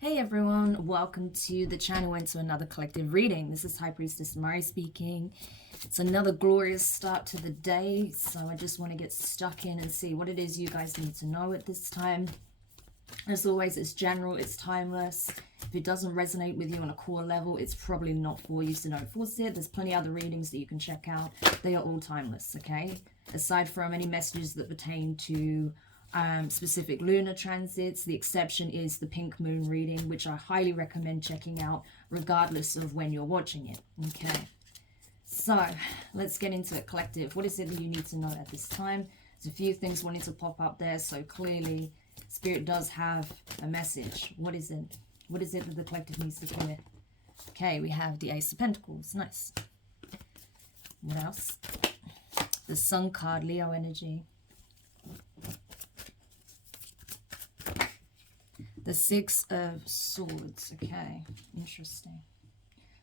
Hey everyone, welcome to the channel and to another collective reading. This is High Priestess Demari speaking. It's another glorious start to the day, so I just want to get stuck in and see what it is you guys need to know at this time. As always, it's general, it's timeless. If it doesn't resonate with you on a core level, it's probably not for you, so don't force it. There's plenty of other readings that you can check out. They are all timeless, okay? Aside from any messages that pertain to specific lunar transits, the exception is the pink moon reading, which I highly recommend checking out regardless of when you're watching it. Okay, so let's get into it, collective. What is it that you need to know at this time? There's a few things wanting to pop up there, so clearly Spirit does have a message. What is it? What is it that the collective needs to hear? Okay, we have the Ace of Pentacles. Nice. What else? The Sun card, Leo energy. The Six of Swords. Okay, interesting.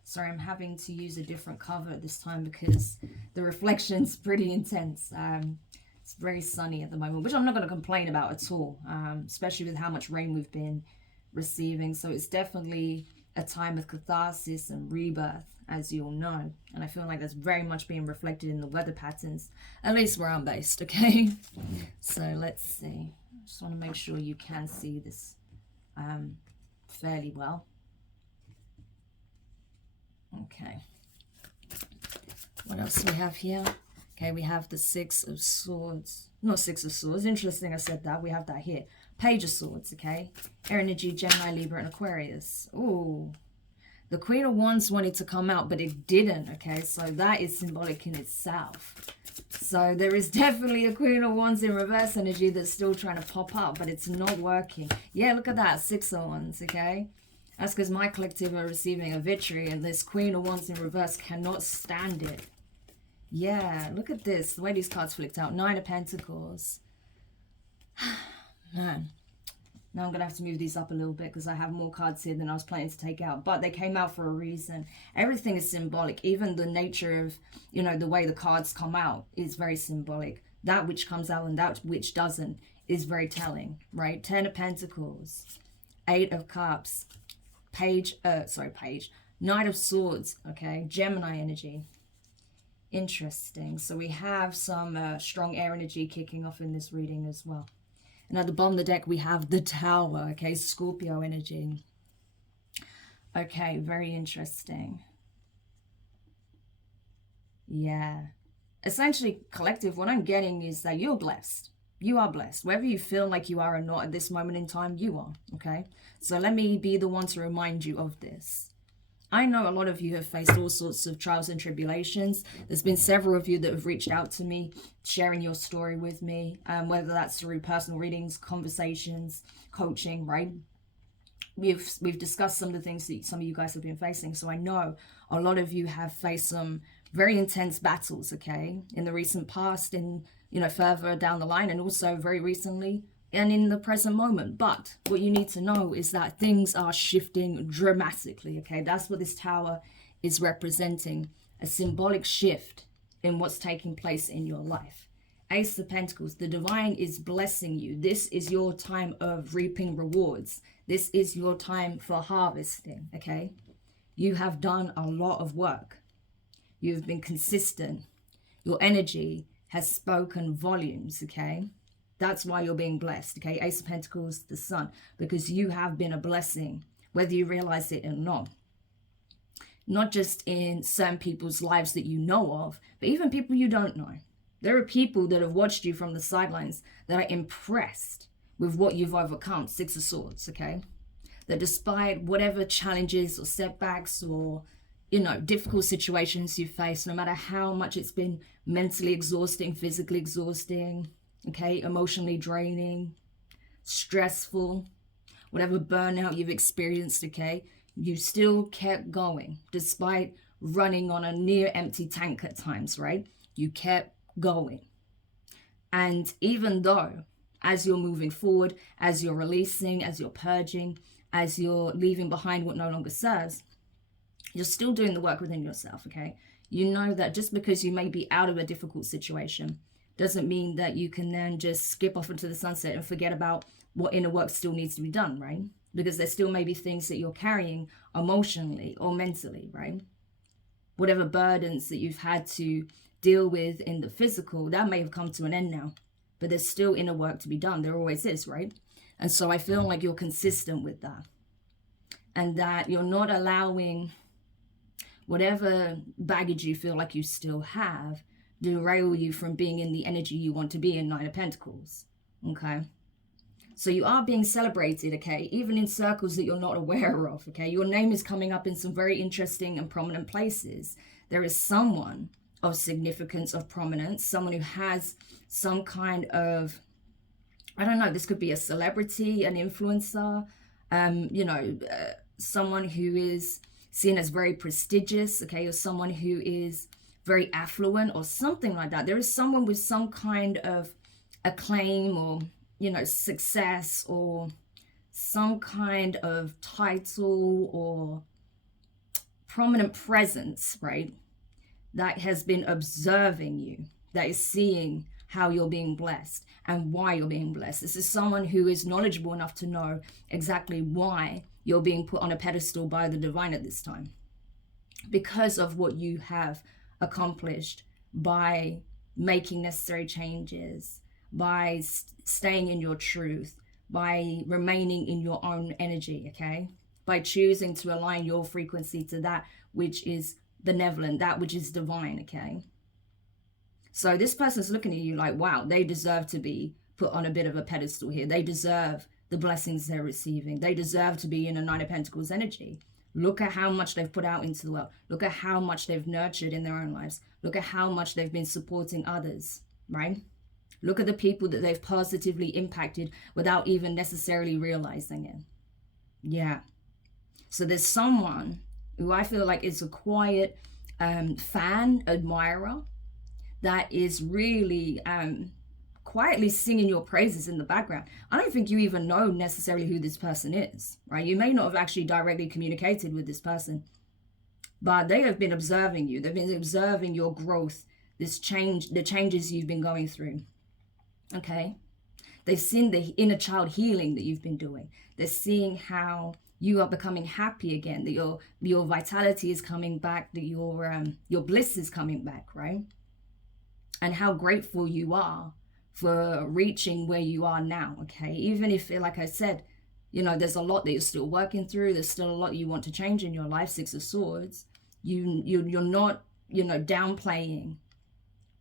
Sorry, I'm having to use a different cover at this time because the reflection's pretty intense. It's very sunny at the moment, which I'm not going to complain about at all, especially with how much rain we've been receiving. So it's definitely a time of catharsis and rebirth, as you all know. And I feel like that's very much being reflected in the weather patterns, at least where I'm based, okay? So let's see. I just want to make sure you can see this fairly well. Okay, what else do we have here? Okay, we have the Six of Swords. Not Six of Swords, interesting I said that. We have that here. Page of Swords, okay? Air energy, Gemini, Libra, and Aquarius. Ooh, the Queen of Wands wanted to come out, but it didn't, okay? So that is symbolic in itself. So there is definitely a Queen of Wands in reverse energy that's still trying to pop up, but it's not working. Yeah, look at that, Six of Wands, okay? That's because my collective are receiving a victory, and this Queen of Wands in reverse cannot stand it. Yeah, look at this, the way these cards flicked out. Nine of Pentacles. Man. Now I'm going to have to move these up a little bit because I have more cards here than I was planning to take out. But they came out for a reason. Everything is symbolic. Even the nature of, you know, the way the cards come out is very symbolic. That which comes out and that which doesn't is very telling, right? Ten of Pentacles. Eight of Cups. Knight of Swords, okay? Gemini energy. Interesting. So we have some strong air energy kicking off in this reading as well. And at the bottom of the deck, we have the Tower, okay? Scorpio energy. Okay, very interesting. Yeah. Essentially, collective, what I'm getting is that you're blessed. You are blessed. Whether you feel like you are or not at this moment in time, you are, okay? So let me be the one to remind you of this. I know a lot of you have faced all sorts of trials and tribulations. There's been several of you that have reached out to me, sharing your story with me, whether that's through personal readings, conversations, coaching, right? We've discussed some of the things that some of you guys have been facing. So I know a lot of you have faced some very intense battles, okay, in the recent past, and, you know, further down the line, and also very recently and in the present moment. But what you need to know is that things are shifting dramatically, okay? That's what this Tower is representing, a symbolic shift in what's taking place in your life. Ace of Pentacles, the divine is blessing you. This is your time of reaping rewards. This is your time for harvesting, okay? You have done a lot of work. You've been consistent. Your energy has spoken volumes, okay? That's why you're being blessed, okay? Ace of Pentacles, the Sun, because you have been a blessing, whether you realize it or not. Not just in certain people's lives that you know of, but even people you don't know. There are people that have watched you from the sidelines that are impressed with what you've overcome. Six of Swords, okay? That despite whatever challenges or setbacks or, you know, difficult situations you face, no matter how much it's been mentally exhausting, physically exhausting, okay, emotionally draining, stressful, whatever burnout you've experienced, okay, you still kept going despite running on a near empty tank at times, right? You kept going. And even though as you're moving forward, as you're releasing, as you're purging, as you're leaving behind what no longer serves, you're still doing the work within yourself, okay? You know that just because you may be out of a difficult situation doesn't mean that you can then just skip off into the sunset and forget about what inner work still needs to be done, right? because there still may be things that you're carrying emotionally or mentally, right? Whatever burdens that you've had to deal with in the physical, that may have come to an end now, but there's still inner work to be done. There always is, right? And so I feel like you're consistent with that, and that you're not allowing whatever baggage you feel like you still have derail you from being in the energy you want to be in, Nine of Pentacles. Okay, so you are being celebrated, okay, even in circles that you're not aware of. Okay, your name is coming up in some very interesting and prominent places. There is someone of significance, of prominence, someone who has some kind of, I don't know, this could be a celebrity, an influencer, someone who is seen as very prestigious, okay, or someone who is very affluent or something like that. There is someone with some kind of acclaim or, success or some kind of title or prominent presence, right, that has been observing you, that is seeing how you're being blessed and why you're being blessed. This is someone who is knowledgeable enough to know exactly why you're being put on a pedestal by the divine at this time, because of what you have accomplished by making necessary changes, by staying in your truth, by remaining in your own energy, okay? By choosing to align your frequency to that which is benevolent, that which is divine, okay? So this person's looking at you like, wow, they deserve to be put on a bit of a pedestal here. They deserve the blessings they're receiving. They deserve to be in a Nine of Pentacles energy. Look at how much they've put out into the world. Look at how much they've nurtured in their own lives. Look at how much they've been supporting others, right? Look at the people that they've positively impacted without even necessarily realizing it. Yeah. So there's someone who I feel like is a quiet fan, admirer, that is really quietly singing your praises in the background. I don't think you even know necessarily who this person is, right? You may not have actually directly communicated with this person, but they have been observing you. They've been observing your growth, this change, the changes you've been going through, okay? They've seen the inner child healing that you've been doing. They're seeing how you are becoming happy again, that your vitality is coming back, that your bliss is coming back, right? And how grateful you are for reaching where you are now, okay? Even if, like I said, there's a lot that you're still working through. There's still a lot you want to change in your life, Six of Swords. You're not, downplaying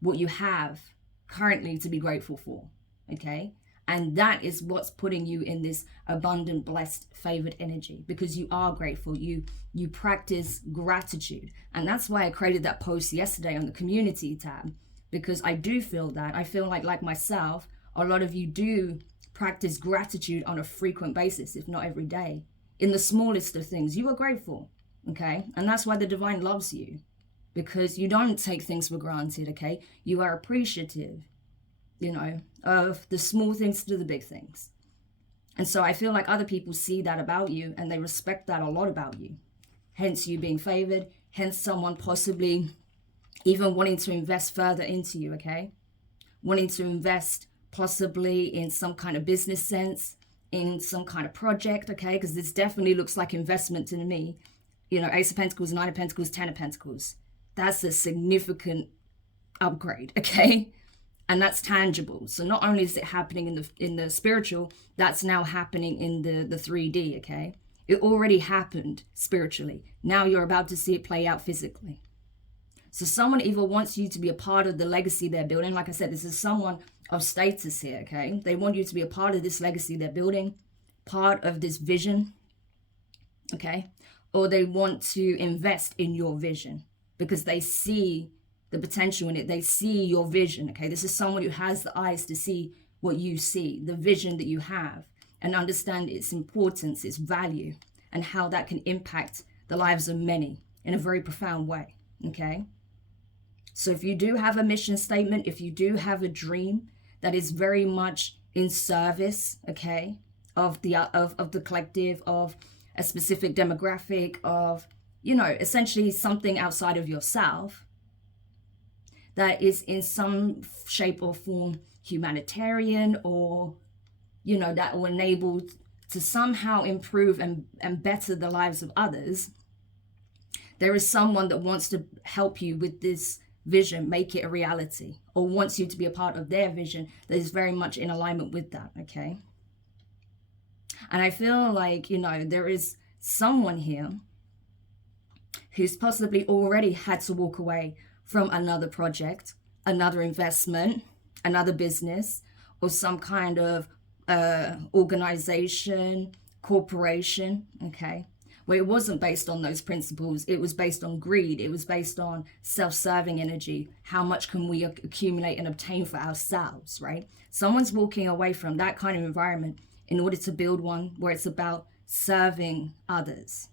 what you have currently to be grateful for, okay? And that is what's putting you in this abundant, blessed, favored energy, because you are grateful. You practice gratitude. And that's why I created that post yesterday on the community tab, because I do feel that. I feel like myself, a lot of you do practice gratitude on a frequent basis, if not every day. In the smallest of things, you are grateful, okay? And that's why the divine loves you, because you don't take things for granted, okay? You are appreciative, of the small things to the big things. And so I feel like other people see that about you and they respect that a lot about you. Hence you being favored, hence someone possibly even wanting to invest further into you, okay? Wanting to invest possibly in some kind of business sense, in some kind of project, okay? Because this definitely looks like investment to me. Ace of Pentacles, Nine of Pentacles, Ten of Pentacles. That's a significant upgrade, okay? And that's tangible. So not only is it happening in the spiritual, that's now happening in the 3D, okay? It already happened spiritually. Now you're about to see it play out physically. So someone either wants you to be a part of the legacy they're building. Like I said, this is someone of status here, okay? They want you to be a part of this legacy they're building, part of this vision, okay? Or they want to invest in your vision because they see the potential in it. They see your vision, okay? This is someone who has the eyes to see what you see, the vision that you have, and understand its importance, its value, and how that can impact the lives of many in a very profound way, okay? So if you do have a mission statement, if you do have a dream that is very much in service, okay, of the collective, of a specific demographic, of, essentially something outside of yourself that is in some shape or form humanitarian, or, that will enable to somehow improve and better the lives of others, there is someone that wants to help you with this vision, make it a reality, or wants you to be a part of their vision that is very much in alignment with that, okay? And I feel like, you know, there is someone here who's possibly already had to walk away from another project, another investment, another business, or some kind of organization, corporation, okay, where it wasn't based on those principles. It was based on greed. It was based on self-serving energy. How much can we accumulate and obtain for ourselves, right? Someone's walking away from that kind of environment in order to build one where it's about serving others,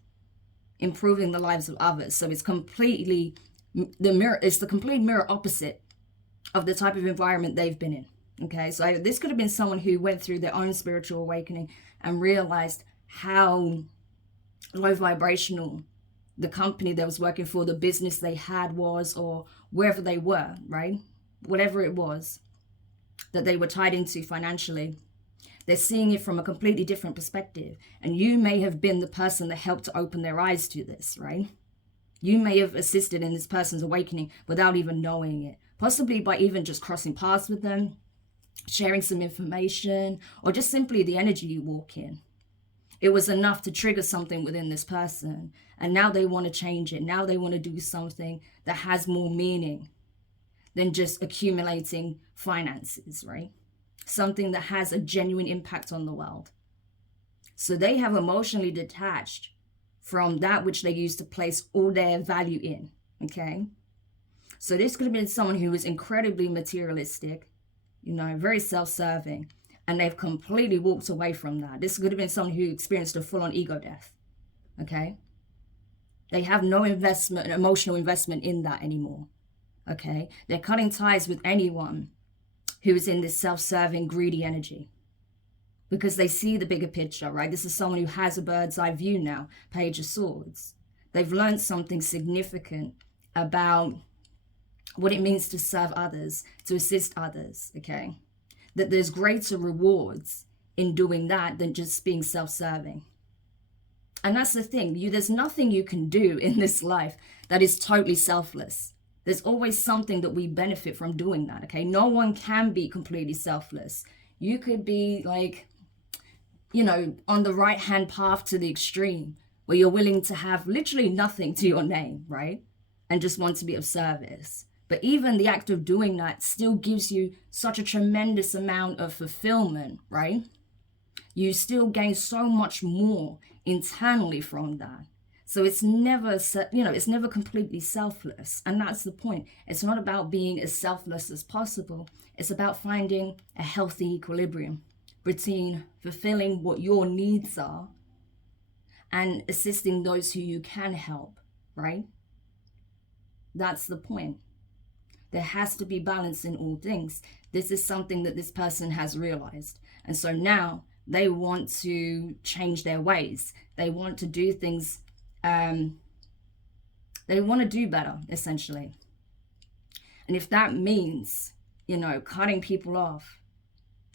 improving the lives of others. So it's completely it's the complete mirror opposite of the type of environment they've been in. Okay, so this could have been someone who went through their own spiritual awakening and realized how low vibrational the company they was working for, the business they had was, or wherever they were, right? Whatever it was that they were tied into financially. They're seeing it from a completely different perspective. And you may have been the person that helped to open their eyes to this, right? You may have assisted in this person's awakening without even knowing it. Possibly by even just crossing paths with them, sharing some information, or just simply the energy you walk in. It was enough to trigger something within this person. And now they want to change it. Now they want to do something that has more meaning than just accumulating finances, right? Something that has a genuine impact on the world. So they have emotionally detached from that which they used to place all their value in, okay? So this could have been someone who was incredibly materialistic, you know, very self-serving, and they've completely walked away from that. This could have been someone who experienced a full-on ego death, okay? They have no investment, emotional investment in that anymore, okay? They're cutting ties with anyone who is in this self-serving, greedy energy because they see the bigger picture, right? This is someone who has a bird's eye view now, Page of Swords. They've learned something significant about what it means to serve others, to assist others, okay? That there's greater rewards in doing that than just being self-serving. And that's the thing, there's nothing you can do in this life that is totally selfless. There's always something that we benefit from doing that, okay? No one can be completely selfless. You could be like, you know, on the right-hand path to the extreme where you're willing to have literally nothing to your name, right? And just want to be of service. But even the act of doing that still gives you such a tremendous amount of fulfillment, right? You still gain so much more internally from that. So it's never, you know, it's never completely selfless. And that's the point. It's not about being as selfless as possible. It's about finding a healthy equilibrium between fulfilling what your needs are and assisting those who you can help, right? That's the point. There has to be balance in all things. This is something that this person has realized. And so now they want to change their ways. They want to do things, they want to do better, essentially. And if that means, you know, cutting people off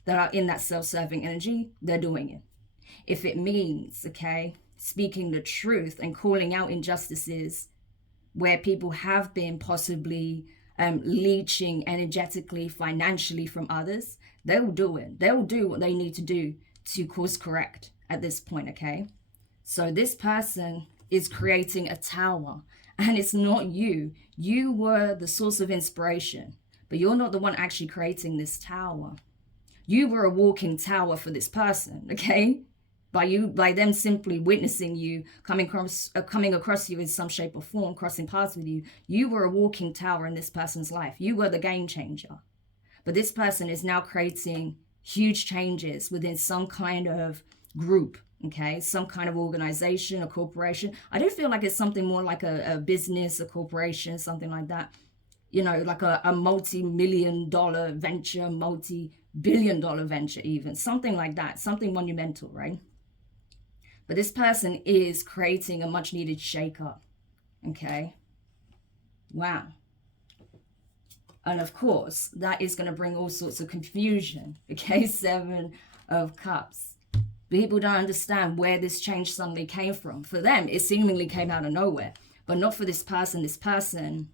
that are in that self-serving energy, they're doing it. If it means, okay, speaking the truth and calling out injustices where people have been possibly leeching energetically, financially from others, they'll do it. They'll do what they need to do to course correct at this point, okay? So this person is creating a tower, and it's not you. You were the source of inspiration, but you're not the one actually creating this tower. You were a walking tower for this person, okay? By them simply witnessing you, coming across you in some shape or form, crossing paths with you, you were a walking tower in this person's life. You were the game changer. But this person is now creating huge changes within some kind of group, okay? Some kind of organization, a corporation. I do feel like it's something more like a business, a corporation, something like that. You know, like a multi-million-dollar venture, multi-billion-dollar venture even. Something like that, something monumental, right? But this person is creating a much needed shake-up, okay? Wow. And of course, that is going to bring all sorts of confusion, okay? 7 of Cups. People don't understand where this change suddenly came from. For them, it seemingly came out of nowhere, but not for this person. This person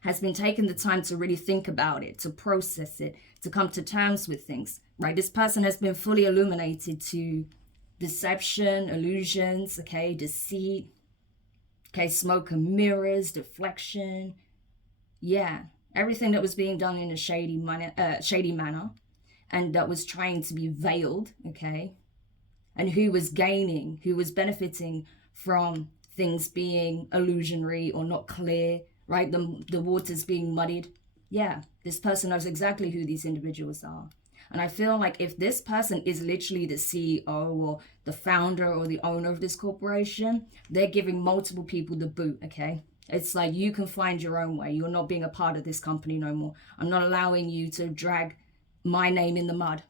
has been taking the time to really think about it, to process it, to come to terms with things, right? This person has been fully illuminated to deception, illusions, okay, deceit, okay, smoke and mirrors, deflection. Yeah, everything that was being done in a shady manner, and that was trying to be veiled, okay? And who was gaining, who was benefiting from things being illusionary or not clear, right? The waters being muddied. Yeah, this person knows exactly who these individuals are. And I feel like if this person is literally the CEO or the founder or the owner of this corporation, they're giving multiple people the boot, okay? It's like, you can find your own way. You're not being a part of this company no more. I'm not allowing you to drag my name in the mud,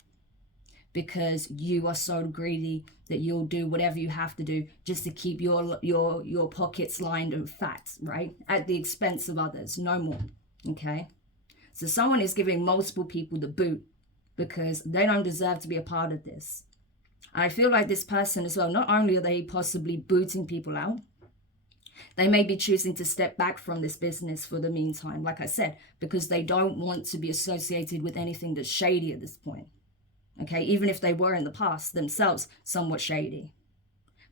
because you are so greedy that you'll do whatever you have to do just to keep your pockets lined and fat, right? At the expense of others, no more, okay? So someone is giving multiple people the boot because they don't deserve to be a part of this. I feel like this person as well, not only are they possibly booting people out, they may be choosing to step back from this business for the meantime, like I said, because they don't want to be associated with anything that's shady at this point. Okay, even if they were in the past themselves somewhat shady.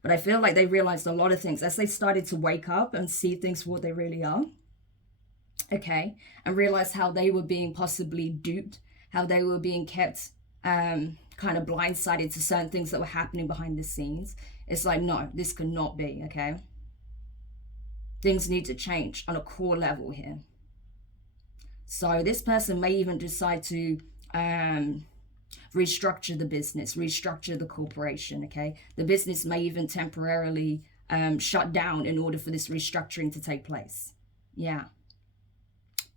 But I feel like they realized a lot of things as they started to wake up and see things for what they really are. Okay, and realize how they were being possibly duped, how they were being kept kind of blindsided to certain things that were happening behind the scenes. It's like, no, this cannot be, okay? Things need to change on a core level here. So this person may even decide to restructure the business, restructure the corporation, okay? The business may even temporarily shut down in order for this restructuring to take place. Yeah,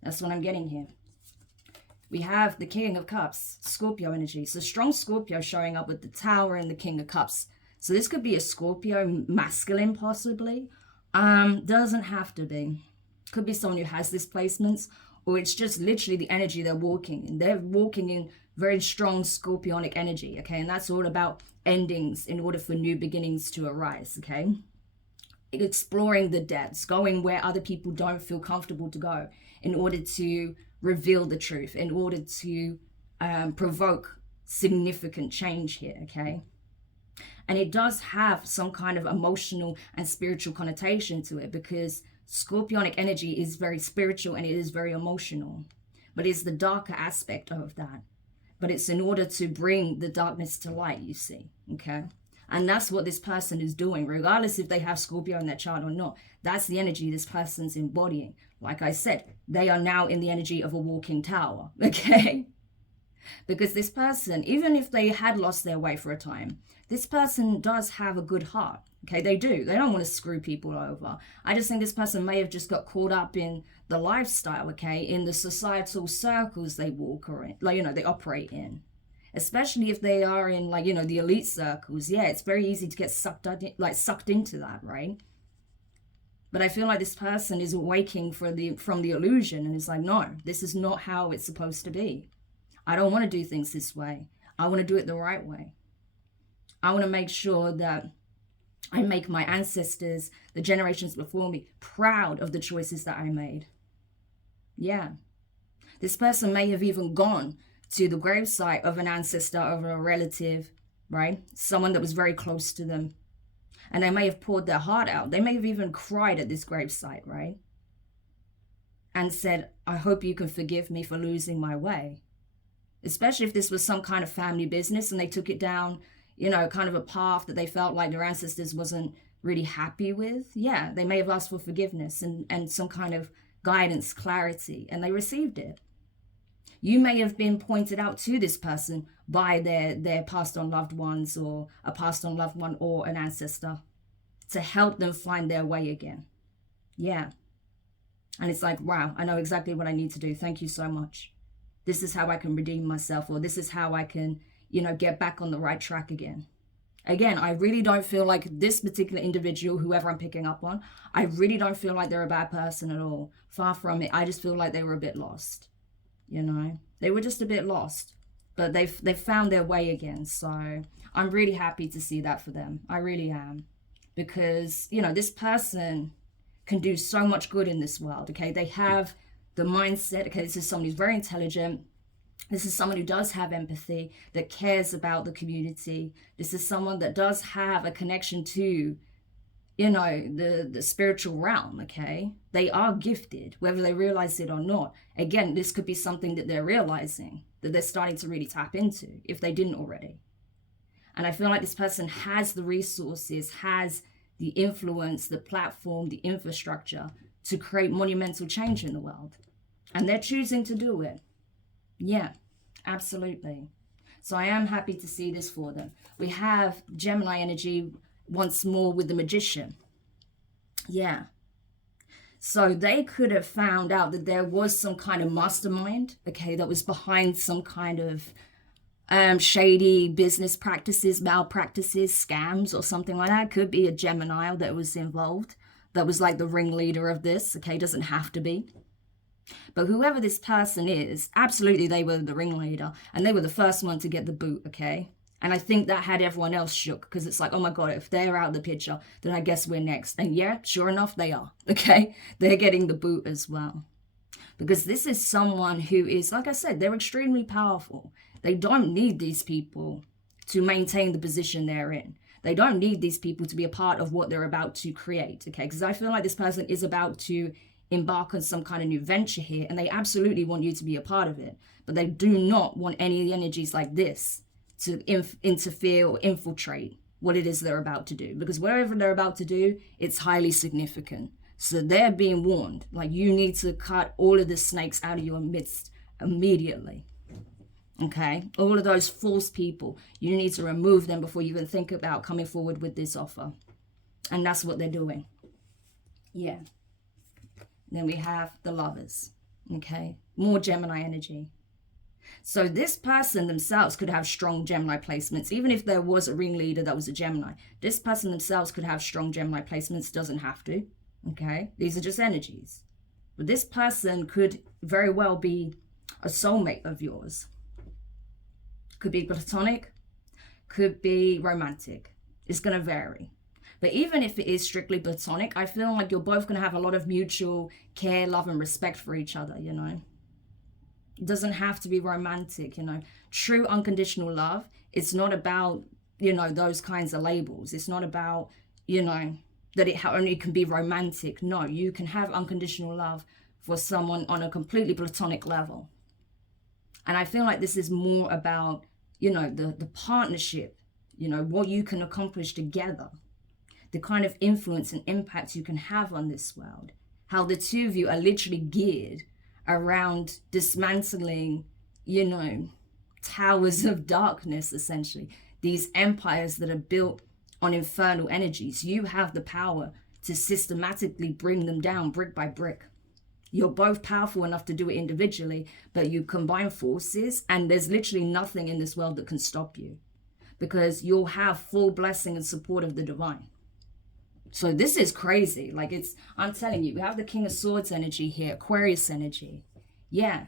that's what I'm getting here. We have the King of Cups, Scorpio energy. So strong Scorpio showing up with the Tower and the King of Cups. So this could be a Scorpio masculine possibly. Doesn't have to be. Could be someone who has these placements, or it's just literally the energy they're walking in. They're walking in very strong scorpionic energy, okay? And that's all about endings in order for new beginnings to arise, okay? Exploring the depths, going where other people don't feel comfortable to go in order to reveal the truth, in order to provoke significant change here, okay? And it does have some kind of emotional and spiritual connotation to it, because scorpionic energy is very spiritual and it is very emotional, but it's the darker aspect of that. But it's in order to bring the darkness to light, you see, okay? And that's what this person is doing, regardless if they have Scorpio in their chart or not. That's the energy this person's embodying. Like I said, they are now in the energy of a walking tower, okay? Because this person, even if they had lost their way for a time, this person does have a good heart, okay? They do. They don't want to screw people over. I just think this person may have just got caught up in the lifestyle, okay? In the societal circles they walk or in, like, you know, they operate in. Especially if they are in, like, you know, the elite circles. Yeah, it's very easy to get sucked into that, right? But I feel like this person is awaking from the illusion and is like, no, this is not how it's supposed to be. I don't want to do things this way. I want to do it the right way. I want to make sure that I make my ancestors, the generations before me, proud of the choices that I made. Yeah. This person may have even gone to the gravesite of an ancestor, of a relative, right? Someone that was very close to them. And they may have poured their heart out. They may have even cried at this gravesite, right? And said, I hope you can forgive me for losing my way. Especially if this was some kind of family business and they took it down, you know, kind of a path that they felt like their ancestors wasn't really happy with. Yeah, they may have asked for forgiveness and some kind of guidance, clarity, and they received it. You may have been pointed out to this person by their passed on loved ones, or a passed on loved one, or an ancestor, to help them find their way again. Yeah. And it's like, wow, I know exactly what I need to do. Thank you so much. This is how I can redeem myself, or this is how I can, you know, get back on the right track again. Again, I really don't feel like this particular individual, whoever I'm picking up on, I really don't feel like they're a bad person at all. Far from it. I just feel like they were a bit lost. You know, they were just a bit lost, but they've found their way again. So I'm really happy to see that for them. I really am. Because, you know, this person can do so much good in this world, okay? They have the mindset, okay, this is someone who's very intelligent. This is someone who does have empathy, that cares about the community. This is someone that does have a connection to, you know, the spiritual realm, okay? They are gifted, whether they realize it or not. Again, this could be something that they're realizing, that they're starting to really tap into, if they didn't already. And I feel like this person has the resources, has the influence, the platform, the infrastructure to create monumental change in the world. And they're choosing to do it. Yeah, absolutely. So I am happy to see this for them. We have Gemini energy once more with the Magician. Yeah. So they could have found out that there was some kind of mastermind, okay, that was behind some kind of shady business practices, malpractices, scams, or something like that. Could be a Gemini that was involved, that was like the ringleader of this, okay? Doesn't have to be. But whoever this person is, absolutely they were the ringleader, and they were the first one to get the boot, okay? And I think that had everyone else shook, because it's like, oh my God, if they're out of the picture, then I guess we're next. And yeah, sure enough, they are, okay? They're getting the boot as well. Because this is someone who is, like I said, they're extremely powerful. They don't need these people to maintain the position they're in. They don't need these people to be a part of what they're about to create, okay? Because I feel like this person is about to embark on some kind of new venture here, and they absolutely want you to be a part of it. But they do not want any of the energies like this to interfere or infiltrate what it is they're about to do. Because whatever they're about to do, it's highly significant. So they're being warned, like, you need to cut all of the snakes out of your midst immediately. Okay? All of those false people, you need to remove them before you even think about coming forward with this offer. And that's what they're doing. Yeah. Then we have the Lovers. Okay? More Gemini energy. So this person themselves could have strong Gemini placements. Even if there was a ringleader that was a Gemini, this person themselves could have strong Gemini placements. Doesn't have to. Okay? These are just energies. But this person could very well be a soulmate of yours. Could be platonic. Could be romantic. It's going to vary. But even if it is strictly platonic, I feel like you're both going to have a lot of mutual care, love, and respect for each other, you know? It doesn't have to be romantic, you know? True unconditional love, it's not about, you know, those kinds of labels. It's not about, you know, that it only can be romantic. No, you can have unconditional love for someone on a completely platonic level. And I feel like this is more about, you know, the partnership, you know, what you can accomplish together, the kind of influence and impact you can have on this world, how the two of you are literally geared around dismantling, you know, towers of darkness, essentially, these empires that are built on infernal energies. You have the power to systematically bring them down brick by brick. You're both powerful enough to do it individually, but you combine forces, and there's literally nothing in this world that can stop you, because you'll have full blessing and support of the divine. So this is crazy. Like, I'm telling you, we have the King of Swords energy here, Aquarius energy. Yeah,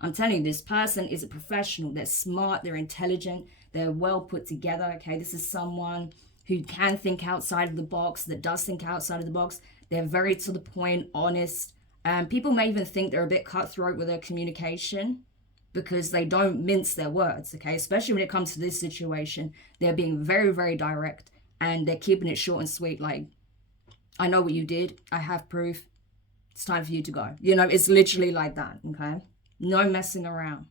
I'm telling you, this person is a professional. They're smart, they're intelligent, they're well put together, okay? This is someone who can think outside of the box, that does think outside of the box. They're very to the point, honest. People may even think they're a bit cutthroat with their communication because they don't mince their words, okay? Especially when it comes to this situation, they're being very, very direct, and they're keeping it short and sweet. Like, I know what you did. I have proof. It's time for you to go. You know, it's literally like that, okay? No messing around.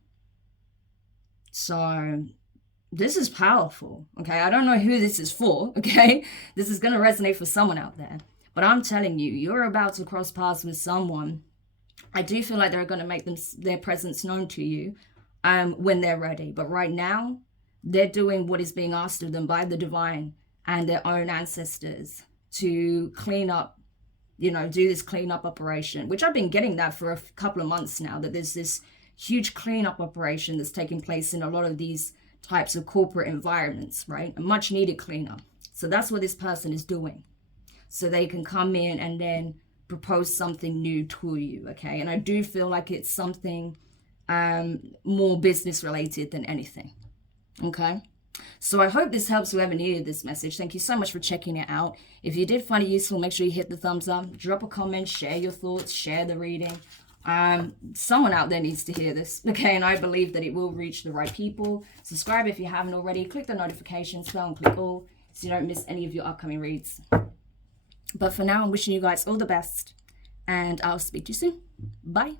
So this is powerful, okay? I don't know who this is for, okay? This is going to resonate for someone out there. But I'm telling you, you're about to cross paths with someone. I do feel like they're going to make their presence known to you when they're ready. But right now, they're doing what is being asked of them by the divine and their own ancestors to clean up, you know, do this cleanup operation, which I've been getting that for a couple of months now, that there's this huge cleanup operation that's taking place in a lot of these types of corporate environments, right? A much needed cleanup. So that's what this person is doing. So they can come in and then propose something new to you, okay? And I do feel like it's something more business related than anything, okay? So I hope this helps whoever needed this message. Thank you so much for checking it out. If you did find it useful, make sure you hit the thumbs up, drop a comment, share your thoughts, share the reading. Someone out there needs to hear this, okay? And I believe that it will reach the right people. Subscribe if you haven't already. Click the notifications bell and click all so you don't miss any of your upcoming reads. But for now, I'm wishing you guys all the best, and I'll speak to you soon. Bye.